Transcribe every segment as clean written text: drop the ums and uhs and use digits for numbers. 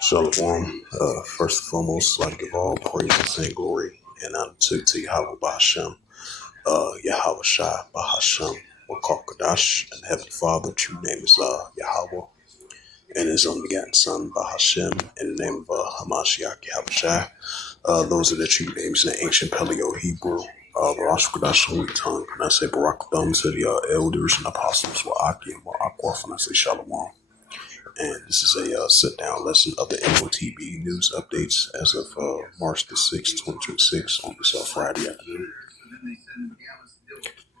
Shalom. First and foremost, I'd like to give all praises and glory and honor to Yahweh Bahashem, Yahweh Shai Bahashem, Wakakadash, and Heavenly Father. True name is Yahweh, and His only begotten Son Bahashem, in the name of Hamashiach Yahweh Shai. Those are the true names in the ancient Paleo Hebrew. Rosh Kodash, Holy Tongue, and I say Barak Thumb to the elders and apostles, Wa'aki and Wa'akwaf, and I say Shalom. And this is a sit-down lesson of the M.O.T.B news updates as of March the 6th, 2026 on this Friday afternoon.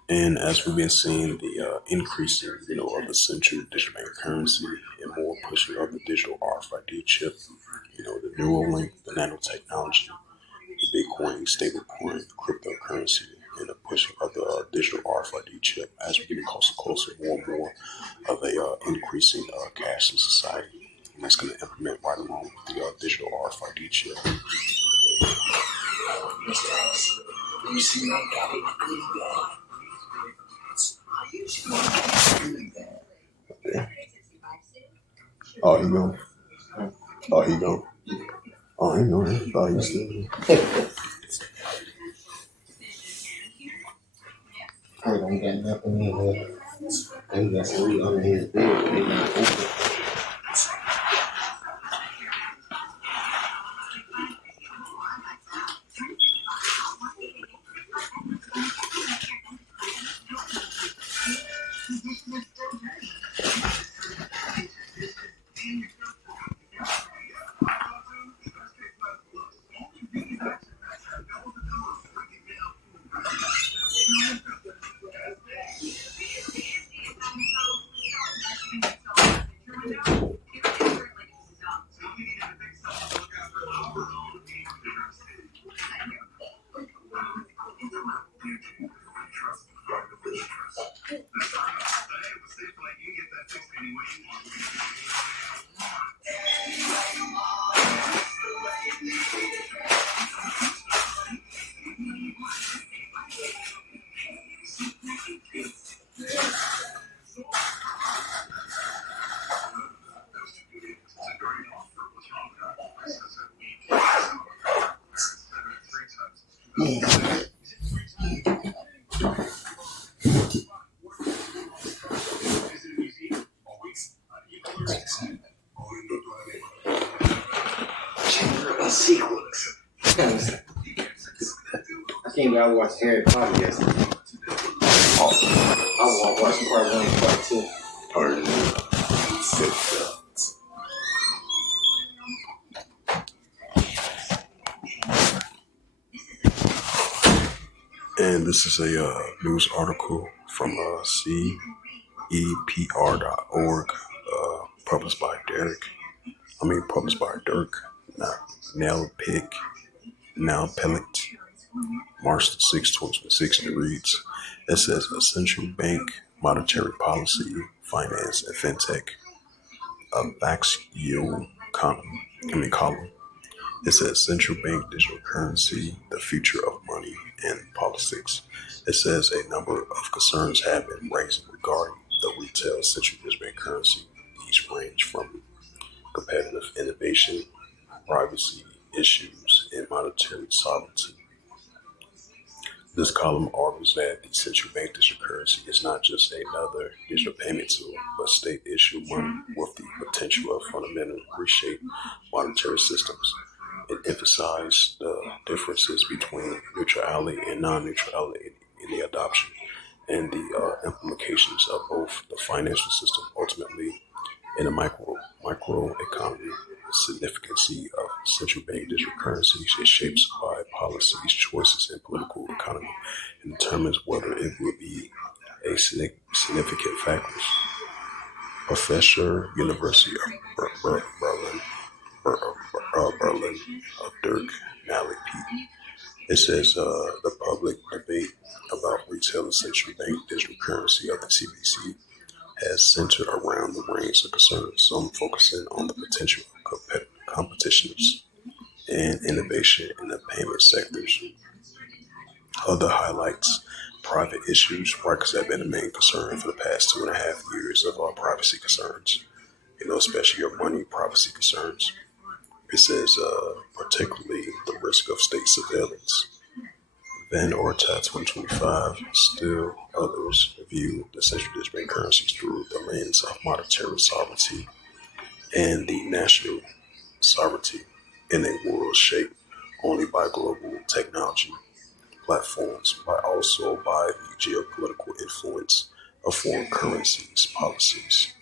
And as we've been seeing the increasing, of the central digital bank currency and more pushing of the digital RFID chip, the Neuralink, the nanotechnology, the Bitcoin, stablecoin, cryptocurrency, and the pushing of the digital RFID chip as we're getting closer and closer, more and more of a increasing cashless society. And that's going to implement right along with the digital RFID chip. Oh, he gone. Oh, he gone. Oh, he gone. I thought he was still here. I don't got nothing in there. And that's three under his bed. They not open. I came down and watched Harry Potter yesterday. I want to watch part 1 and part 2. And this is a news article from CEPR.org, published by Dirk Pellet, March the 6th, 2026, and it reads, it says, Essential Bank Monetary Policy, Finance, and FinTech, a Vax column. It says central bank digital currency, the future of money and politics. It says a number of concerns have been raised regarding the retail central digital bank currency. These range from competitive innovation, privacy issues, and monetary sovereignty. This column argues that the central bank digital currency is not just another digital payment tool, but state-issued money with the potential of fundamentally reshape monetary systems. It emphasized the differences between neutrality and non-neutrality in the adoption and the implications of both the financial system, ultimately in the micro economy. The significance of central bank digital currency is shaped by policies, choices, and political economy, and determines whether it will be a significant factor. Professor, University of Berlin of Dirk Malik P. It says the public debate about retail and central bank digital currency of the CBC has centered around the range of concerns, some focusing on the potential of competitions and innovation in the payment sectors. Other highlights private issues, right? Because that's been the main concern for the past 2.5 years of our privacy concerns, especially your money privacy concerns. It says, particularly the risk of state surveillance. Van Ortat 2025, still others view the central digital currencies through the lens of monetary sovereignty and the national sovereignty in a world shaped only by global technology platforms, but also by the geopolitical influence of foreign currencies policies.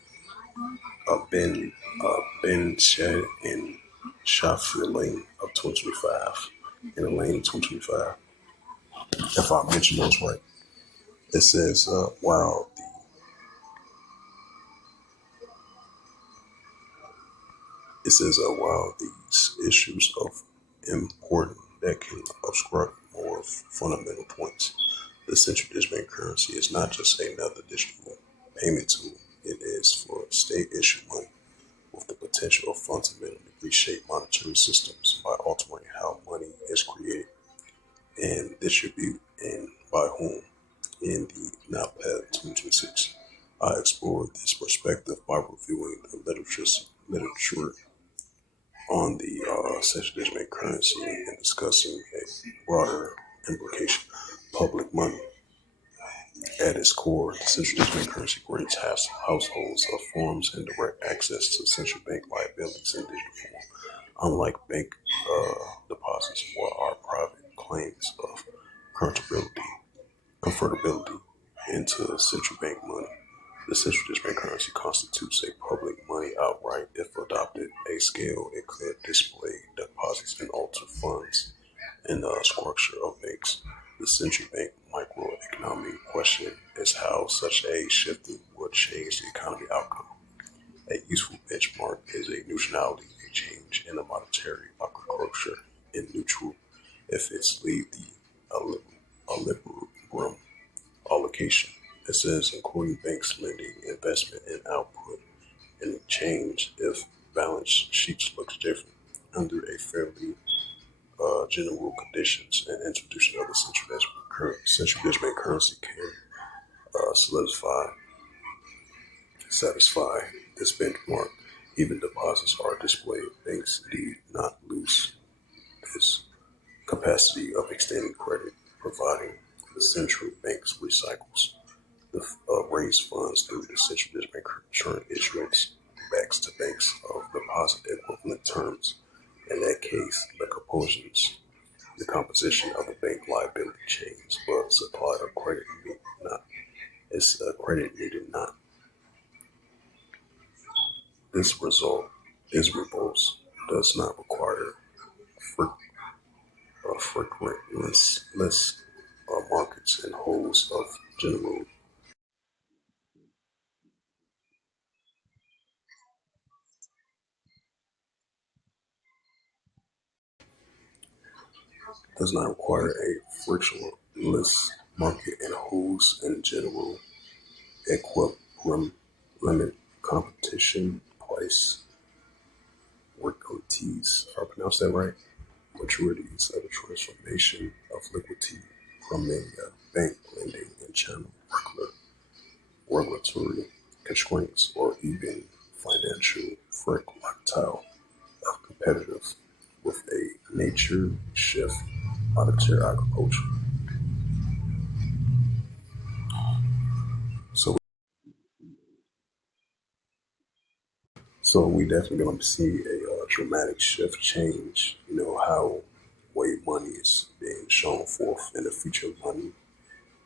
Ben Shed and Sheffield Lane of 2025, in the lane 2025, if I mention those right. It says, while these issues of important that can obstruct more fundamental points, the central digital currency is not just another digital payment tool. It is for state issued money with the potential of fundamentally reshape monetary systems by altering how money is created and distributed and by whom. In the NAPAD 2026, I explored this perspective by reviewing the literature on the central digital currency and discussing a broader implication. Public money. At its core, the central digital currency grants households of forms and direct access to central bank liabilities in digital form. Unlike bank deposits, what are private claims of convertibility into central bank money. The central digital currency constitutes a public money outright. If adopted a scale, it could display deposits and alter funds in the structure of banks. The central bank microeconomic question is how such a shifting would change the economy outcome. A useful benchmark is a neutrality, a change in the monetary agriculture in neutral if it's leave the equilibrium allocation. It says including banks lending, investment, and output in exchange if balance sheets looks different under a fairly general conditions and introduction of the central digital currency can satisfy this benchmark. Even deposits are displayed. Banks need not lose this capacity of extending credit, providing the central banks recycles the raise funds through the central district insurance issuance backs to banks of deposit equivalent terms. In that case, the composition of the bank liability changes, but supply of credit need not. It's credit needed not. This result is verbose, does not require frequent less markets and holds of general does not require a frictionless market and holds in general equilibrium limit competition price liquidities. If I pronounce that right, maturities of the transformation of liquidity from a bank lending and channel regulatory constraints or even financial fragile of competitive with a nature shift monetary agriculture. So So we definitely going to see a dramatic shift change. You know how way money is being shown forth in the future of money,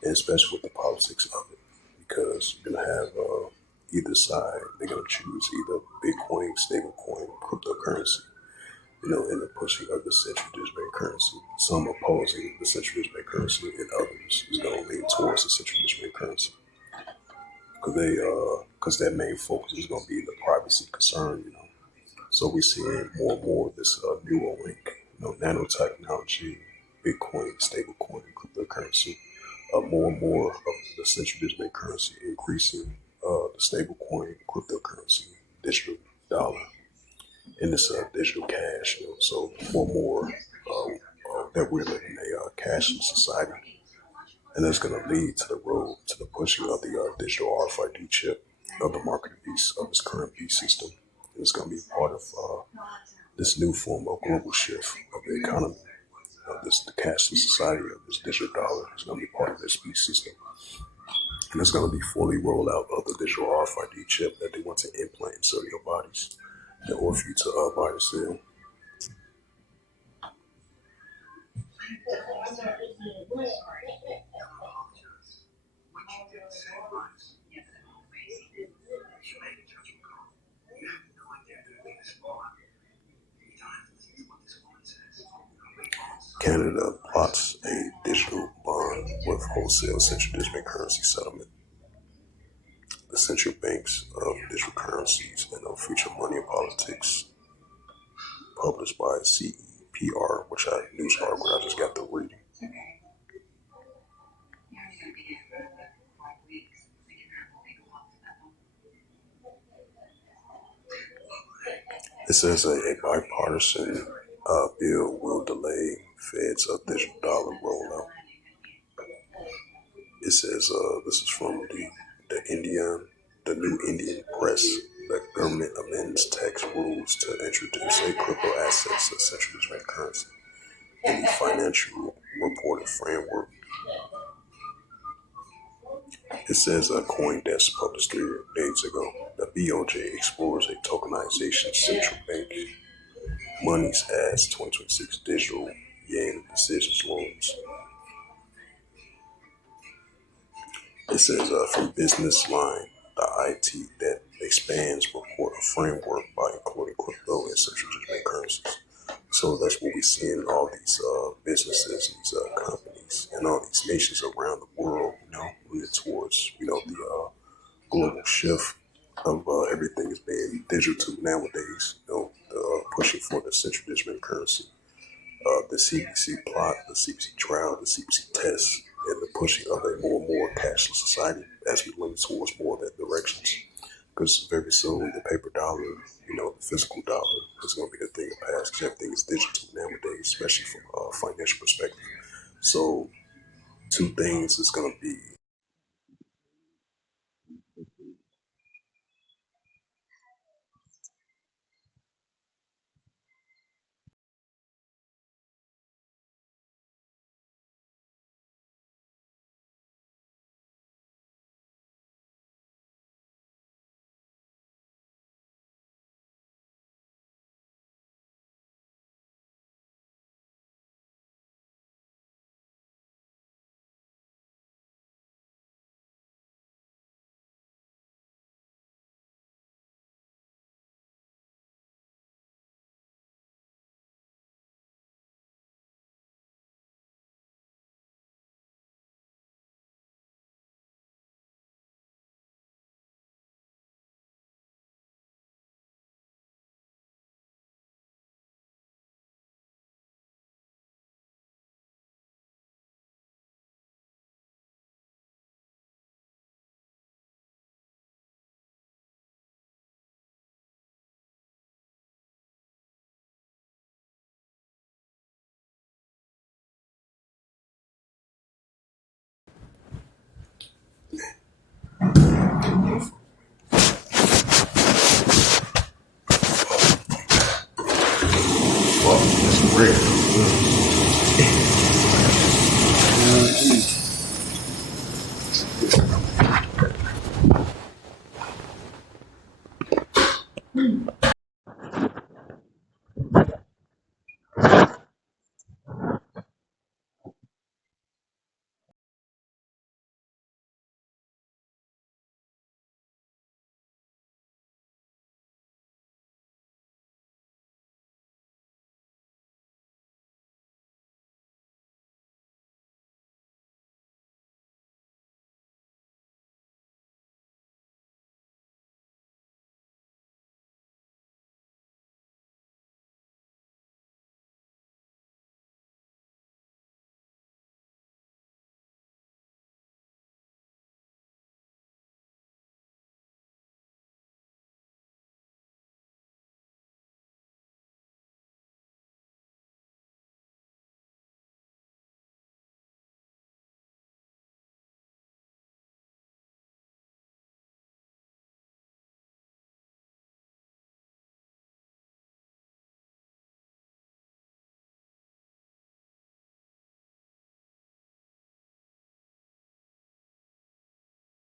and especially with the politics of it, because you're going to have either side. They're going to choose either Bitcoin, stablecoin, cryptocurrency. You know, in the pushing of the central digital currency. Some opposing the central digital currency, and others is going to lean towards the central digital currency because their main focus is going to be the privacy concern. You know, so we're seeing more and more of this Neuralink, nanotechnology, Bitcoin, stablecoin, cryptocurrency. More and more of the central digital currency increasing the stablecoin, cryptocurrency, digital dollar, and this digital cash. You know, so more and more that we're living in a cashless society, and that's going to lead to the road to the pushing of the digital RFID chip of the market piece of this current piece system. And it's going to be part of This new form of global shift of the economy, the cashless society of this digital dollar is going to be part of this speech system. And it's going to be fully rolled out of the digital RFID chip that they want to implant inside your bodies in order for you to buy or sell. Canada plots a digital bond with wholesale central digital currency settlement. The central banks of digital currencies and of future money and politics, published by CEPR, which I news article I just got through reading. It says a bipartisan bill will delay Fed's digital dollar rollout. It says this is from the New Indian Press. The government amends tax rules to introduce a crypto assets as central bank currency in the financial reporting framework. It says a CoinDesk published 3 days ago. The BOJ explores a tokenization central bank monies as 2026 digital yen decisions loans. It says from business line, the IT that expands report a framework by including crypto and central bank currencies. So that's what we see in all these businesses, these companies, and all these nations around the world. Moving towards the global shift of everything is being digital nowadays. Pushing for the central digital currency, the CBC plot, the CBC trial, the CBC test, and the pushing of a more and more cashless society as we lean towards more of that directions. Because very soon the paper dollar, the physical dollar is going to be the thing of the past because everything is digital nowadays, especially from a financial perspective. So, two things is going to be it's real.